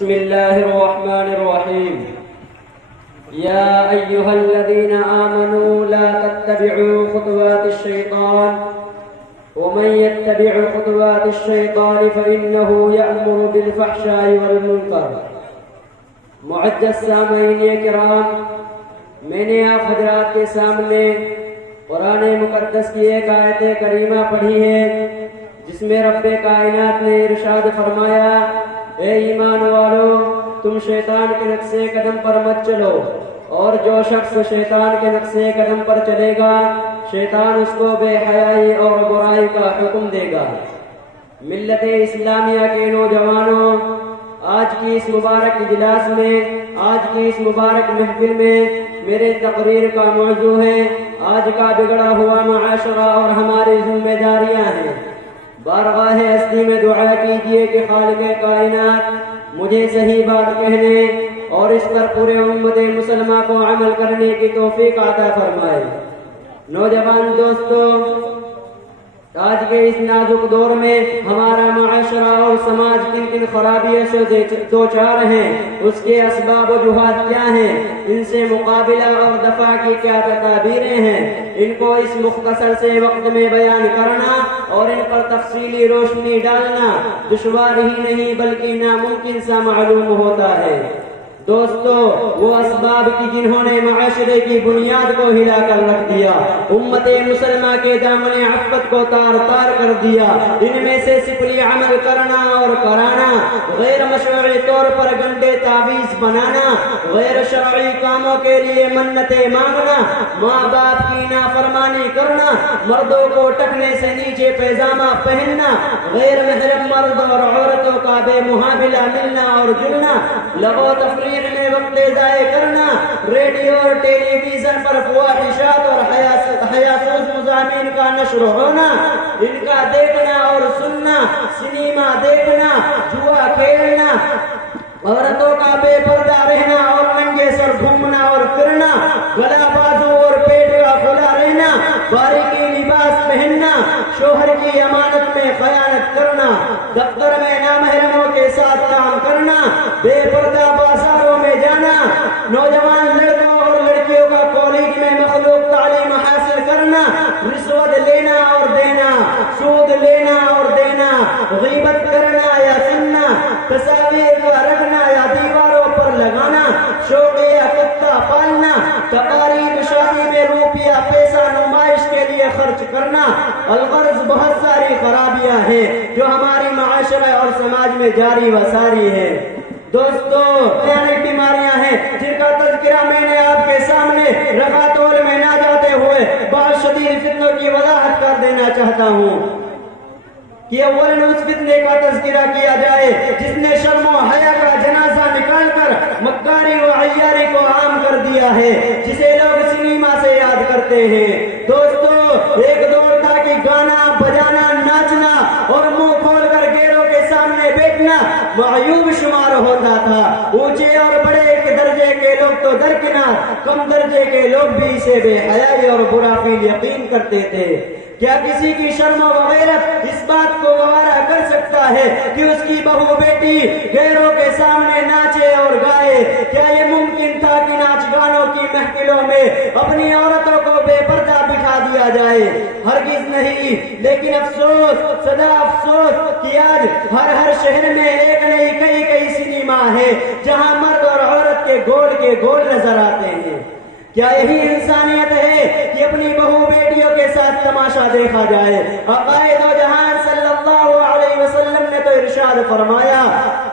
بسم الله الرحمن الرحيم يا أيها الذين آمنوا لا تتبعوا خطوات الشيطان ومن يتبع خطوات الشيطان فإنه يأمر بالفحشاء والمنكر. معزز سامعین کرام، میں نے آپ حضرات کے سامنے قرآن مقدس کی ایک آیت کریمہ پڑھی ہے جس میں رب کائنات نے ارشاد فرمایا، اے ایمان والو، تم شیطان کے نقش قدم پر مت چلو، اور جو شخص شیطان کے نقش قدم پر چلے گا شیطان اس کو بے حیائی اور برائی کا حکم دے گا. ملت اسلامیہ کے نوجوانوں، آج کی اس مبارک اجلاس میں، آج کی اس مبارک محفل میں میرے تقریر کا موضوع ہے آج کا بگڑا ہوا معاشرہ اور ہماری ذمہ داریاں ہیں. بارگاہ ہستی میں دعا کیجیے کہ خالق کائنات مجھے صحیح بات کہنے اور اس پر پورے امت مسلمہ کو عمل کرنے کی توفیق عطا فرمائے. نوجوان دوستو، آج کے اس نازک دور میں ہمارا معاشرہ اور سماج کن کن خرابیوں سے دوچار ہیں، اس کے اسباب و وجوہات کیا ہیں، ان سے مقابلہ اور دفاع کی کیا تدابیریں ہیں، ان کو اس مختصر سے وقت میں بیان کرنا اور ان پر تفصیلی روشنی ڈالنا دشوار ہی نہیں بلکہ ناممکن سا معلوم ہوتا ہے. دوستو، وہ اسباب کی جنہوں نے معاشرے کی بنیاد کو ہلا کر رکھ دیا، امت مسلمہ کے دامن عفت کو تار تار کر دیا، ان میں سے سپلی عمل کرنا اور کرانا، غیر مشروعی طور پر گندے تعویذ بنانا، غیر شرعی کاموں کے لیے منتیں مانگنا، ماں باپ کی نافرمانی کرنا، مردوں کو ٹکنے سے نیچے پیجامہ پہننا، غیر محرم مرد اور عورتوں کا بے محابلہ ملنا اور جلنا، لغو تفریح میں وقت ضائع کرنا، ریڈیو اور ٹیلی ویژن پر فواحشات اور حیاسوز مضامین کا نشر ہونا، ان کا دیکھنا اور سننا، سنیما دیکھنا، جوا کھیلنا، عورتوں کا بے پردہ رہنا اور ننگے سر گھومنا اور پھرنا، گلا بازو اور پیٹ کا کھلا رہنا، باریکی لباس پہننا، شوہر کی امانت میں خیانت کرنا، دفتر میں نامحرموں کے ساتھ کام کرنا، بے پردہ بازاروں میں جانا، نوجوان لڑکوں اور لڑکیوں کا کالج میں مخلوق تعلیم حاصل کرنا، رشوت لینا اور دینا، سود لینا اور دینا، غیبت کرنا یا سننا، تصاویر کا رکھنا یا دیواروں پر لگانا، شوق یا کتا پالنا، تقاریب شادی میں روپیہ پیسہ نمائش کے لیے خرچ کرنا. الغرض بہت ساری خرابیاں ہیں جو ہماری معاشرہ اور سماج میں جاری و ساری ہے. دوستو، بھیانک بیماریاں ہیں جن کا تذکرہ میں نے آپ کے سامنے رفع طول میں نہ جاتے ہوئے بہت شدید فتنوں کی وضاحت کر دینا چاہتا ہوں کہ اولاً اس فتنے کا تذکرہ کیا جائے جس نے شرم و حیا کا جنازہ نکال کر مکاری و عیاری کو عام کر دیا ہے، جسے لوگ سنیما سے یاد کرتے ہیں. دوستو، ایک دور تھا کہ گانا بجانا، ناچنا اور منہ کھول کر گیروں کے سامنے بیٹھنا معیوب شمار ہوتا تھا. اونچے اور بڑے درجے کے لوگ تو درکنار، کم درجے کے لوگ بھی اسے بے حیائی اور برا فیل یقین کرتے تھے. کیا کسی کی شرم و غیرت اس بات کو گوارا کر سکتا ہے کہ اس کی بہو بیٹی غیروں کے سامنے ناچے اور گائے؟ کیا یہ ممکن تھا کہ ناچ گانوں کی محفلوں میں اپنی عورتوں کو بے پردہ بٹھا دیا جائے؟ ہرگز نہیں. لیکن افسوس، سدا افسوس کہ آج ہر شہر میں ایک نہیں کئی سنیما ہے جہاں مرد اور عورت کے گول نظر آتے ہیں. کیا یہی انسانیت ہے کہ اپنی بہو بیٹیوں کے ساتھ تماشا دیکھا جائے؟ عقائد و جہان صلی اللہ علیہ وسلم نے تو ارشاد فرمایا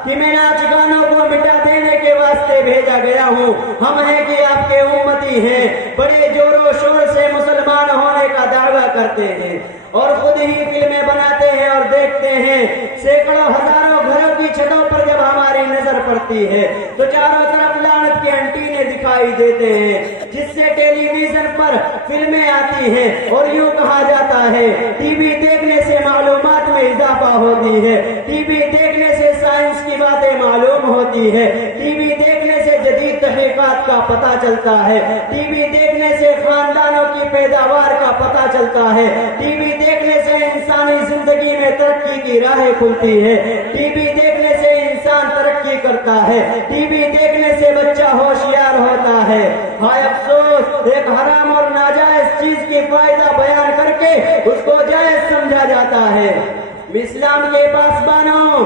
کہ میں ناچ گانوں کو مٹا دینے کے واسطے بھیجا گیا ہوں. ہم ہیں کہ آپ کے امتی ہیں، بڑے زور و شور سے مسلمان ہونے کا دعویٰ کرتے ہیں اور خود ہی فلمیں بناتے ہیں اور دیکھتے ہیں. سینکڑوں ہزاروں گھروں کی چھتوں پر جب ہماری نظر پڑتی ہے تو چاروں طرف لعنت کے انٹینے دکھائی دیتے ہیں جس سے ٹیلی ویژن پر فلمیں آتی ہیں اور یوں کہا جاتا ہے ٹی وی دیکھنے سے معلومات میں اضافہ ہوتی ہے، ٹی وی دیکھنے سے سائنس کی باتیں معلوم ہوتی ہے، ٹی وی دیکھنے سے جدید تحقیقات کا پتہ چلتا ہے، ٹی وی دیکھنے سے خاندانوں کی پیداوار کا پتہ چلتا ہے، ٹی وی دیکھنے سے انسانی زندگی میں ترقی کی راہیں کھلتی ہے، ٹی وی دیکھنے سے انسان ترقی کرتا ہے، ٹی وی دیکھنے سے بچہ ہوشیار ہوتا ہے۔ ہائے افسوس، ایک حرام اور ناجائز چیز کی فائدہ بیان کر کے اس کو جائز سمجھا جاتا ہے۔ اسلام کے پاسبانوں،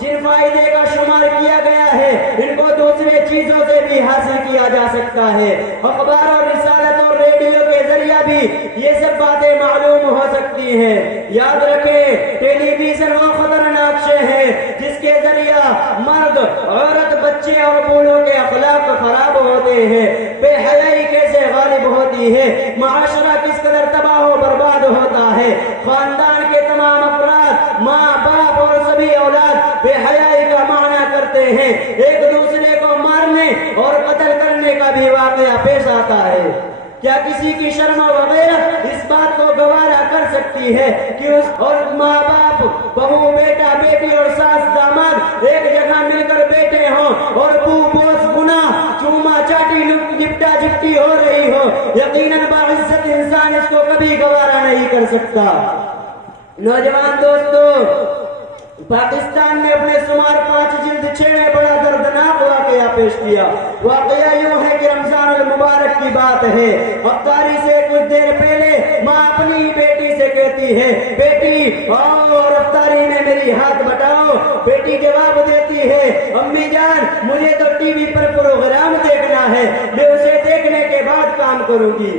جن فائدے کا شمار کیا گیا ہے ان کو دوسرے چیزوں سے بھی حاصل کیا جا سکتا ہے۔ اخبار اور رسالت اور ریڈیو کے ذریعہ بھی یہ سب باتیں معلوم ہو سکتی ہیں۔ یاد رکھیں، ٹیلی ویژن وہ خطرناک شے ہے جس کے ذریعہ مرد، عورت، بچے اور بوڑھوں کے اخلاق خراب ہوتے ہیں، بے حیائی کیسے غالب ہوتی ہے، معاشرہ کس قدر تباہ و برباد ہوتا ہے، خاندان کے تمام افراد، ماں باپ اور سبھی اولاد بے حیائی کا معنی کرتے ہیں، ایک دوسرے کو مارنے اور قتل کرنے کا بھی واقعہ پیش آتا ہے۔ کیا کسی کی شرم وغیرہ اس بات کو گوارا کر سکتی ہے کہ اس اور ماں باپ، بہو، بیٹا، بیٹی اور ساس داماد ایک جگہ مل کر بیٹھے ہوں اور بو بوس گناہ، چوما چاٹی، لپٹا جپٹی ہو رہی ہو؟ یقیناً باعزت انسان اس کو کبھی گوارا نہیں کر سکتا۔ نوجوان دوستو، پاکستان نے اپنے شمار 5 جلد 6 میں بڑا دردناک واقعہ پیش کیا۔ واقعہ یوں ہے کہ رمضان المبارک کی بات ہے۔ افطاری سے کچھ دیر پہلے ماں اپنی بیٹی سے کہتی ہے، بیٹی آؤ اور افطاری میں میری ہاتھ بٹاؤ۔ بیٹی جواب دیتی ہے، امی جان مجھے تو ٹی وی پر پروگرام دیکھنا ہے، میں اسے دیکھنے کے بعد کام کروں گی۔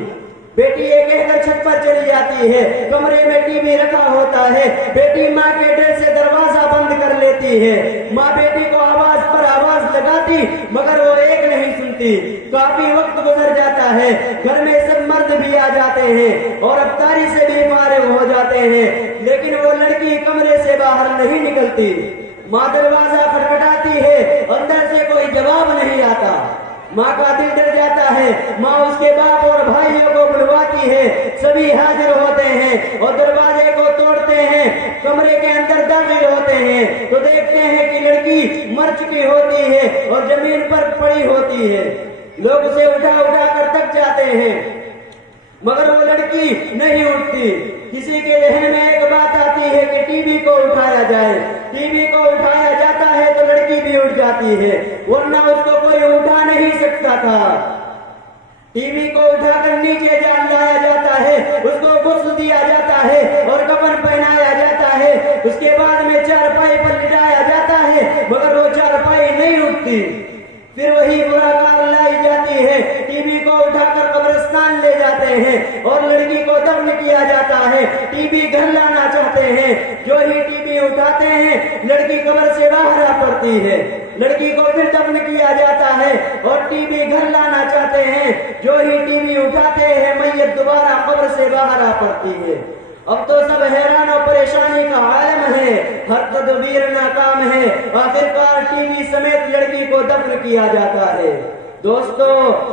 بیٹی یہ کہہ کر چھت پر چلی جاتی ہے۔ کمرے میں ٹی وی رکھا ہوتا ہے۔ بیٹی ماں کے ڈر سے دروازہ بند کر لیتی ہے۔ ماں بیٹی کو آواز پر آواز لگاتی مگر وہ ایک نہیں سنتی۔ کافی وقت گزر جاتا ہے، گھر میں سب مرد بھی آ جاتے ہیں اور افطاری سے بھی فارغ ہو جاتے ہیں، لیکن وہ لڑکی کمرے سے باہر نہیں نکلتی۔ ماں دروازہ کھٹکھٹاتی ہے، اندر سے کوئی جواب نہیں آتا۔ ماں کا دل ڈر جاتا ہے۔ ماں اس کے باپ اور بھائیوں کو بلواتی ہے، سبھی حاضر ہوتے ہیں اور دروازے کو توڑتے ہیں، کمرے کے اندر داخل ہوتے ہیں تو دیکھتے ہیں کہ لڑکی مر چکی ہوتی ہے اور زمین پر پڑی ہوتی ہے۔ لوگ اسے اٹھا اٹھا کر تک جاتے ہیں مگر وہ لڑکی نہیں اٹھتی۔ کسی کے ذہن میں ایک بات آتی ہے کہ ٹی وی کو اٹھایا جائے۔ ٹی وی کو اٹھایا جاتا ہے تو لڑکی بھی اٹھ جاتی ہے، ورنہ اس کو کوئی اٹھا نہیں سکتا تھا۔ ٹی وی کو اٹھا کر نیچے لایا جاتا ہے، اس کو غسل دیا جاتا ہے اور کفن پہنایا جاتا ہے، اس کے بعد میں چارپائی پر لٹایا جاتا ہے مگر وہ چارپائی نہیں اٹھتی۔ پھر وہی برا کار لائی جاتی ہے، ٹی وی کو اٹھا کر قبرستان لے جاتے ہیں اور لڑکی کو دفن کیا جاتا ہے۔ ٹی وی گھر لانا چاہتے ہیں، جو ہی ٹی وی اٹھاتے ہیں لڑکی قبر سے باہر آ پڑتی ہے۔ لڑکی کو پھر دفن کیا جاتا ہے اور ٹی وی گھر لانا چاہتے ہیں، جو ہی ٹی وی اٹھاتے ہیں میت دوبارہ قبر سے باہر آ پڑتی ہے۔ اب تو سب حیران اور پریشانی کا عالم ہے، ہر تدبیر ناکام ہے، آخرکار ٹی وی سمیت لڑکی کو دفن کیا جاتا ہے۔ دوستو،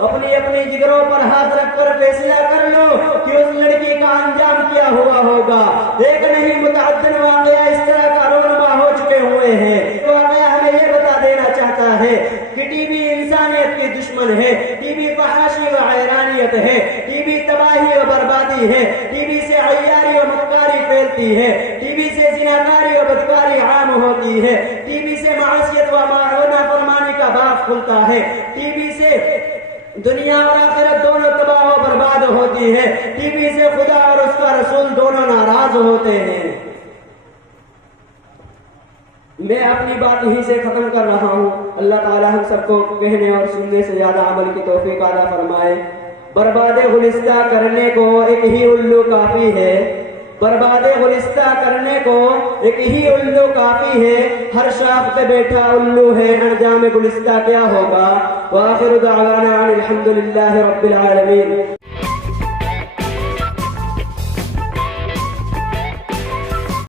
اپنی اپنی جگروں پر ہاتھ رکھ کر فیصلہ کر لو کہ اس لڑکی کا انجام کیا ہوا ہوگا۔ ایک نہیں متعدد واقعہ اس طرح کا رونما ہو چکے ہوئے ہیں۔ واقعہ ہمیں یہ بتا دینا چاہتا ہے کہ ٹی وی انسانیت کی دشمن ہے، ٹی وی فحاشی و حیرانیت ہے، ٹی وی تباہی و بربادی ہے، ٹی وی سے عیاری و مکاری پھیلتی ہے، ٹی وی سے زناکاری و بدکاری عام ہوتی ہے، ٹی وی سے معصیت و نافرمانی کا باب کھلتا ہے، ٹی وی سے دنیا اور آخرت دونوں تباہ و برباد ہوتی ہے، ٹی وی سے خدا اور اس کا رسول دونوں ناراض ہوتے ہیں۔ میں اپنی بات یہیں سے ختم کر رہا ہوں۔ اللہ تعالی ہم سب کو کہنے اور سننے سے زیادہ عمل کی توفیق عطا فرمائے۔ برباد گلستہ کرنے کو ایک ہی الو کافی ہے، برباد گلستہ کرنے کو ایک ہی الو کافی ہے، ہر شاخ پہ بیٹھا الو ہے، انجام گلستہ کیا ہوگا؟ وآخر دعوانا الحمدللہ رب العالمین۔